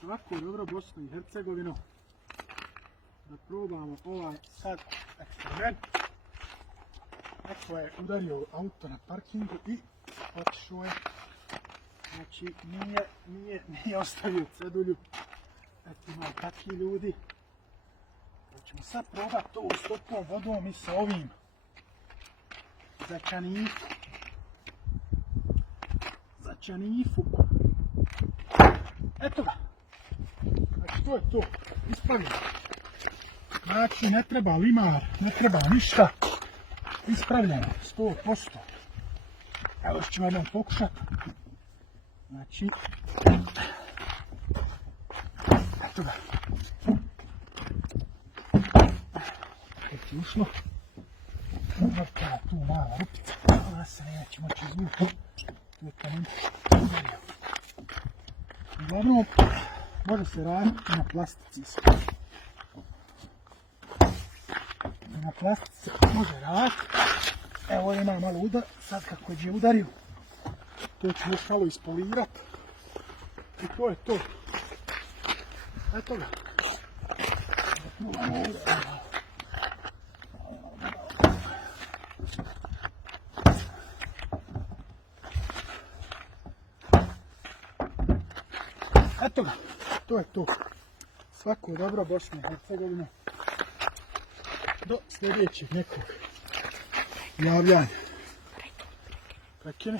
Svako dobro Bosnu i Hercegovinu. Da probamo ovaj sad eksperiment. Neko je udario auto na parkingu i otišao je. Znači nije ostavio cedulju. Eto ima takvi ljudi. Da ćemo sad probati to s toplom vodom i sa ovim za čanifu. Eto ga. Znači to je to. Ispravljeno. Znači ne treba limar, ne treba ništa. Ispravljeno. 100%. Evo još ćemo jednom pokušati. Znači. Eto ga. Već je ušlo. Vrta tu mala rupica. Ona se neće moći izvući. Tu je kamen. Uglavnom, može se raditi na plastici. Na plastici se može raditi. Evo ovdje ima malo udar. Sad kako je udario, to ću još malo ispolirati. I to je to. Eto ga. Eto ga, to je to. Svako dobro Bosne i Hercegovine. Do sljedećeg nekog javljanja. Prekine.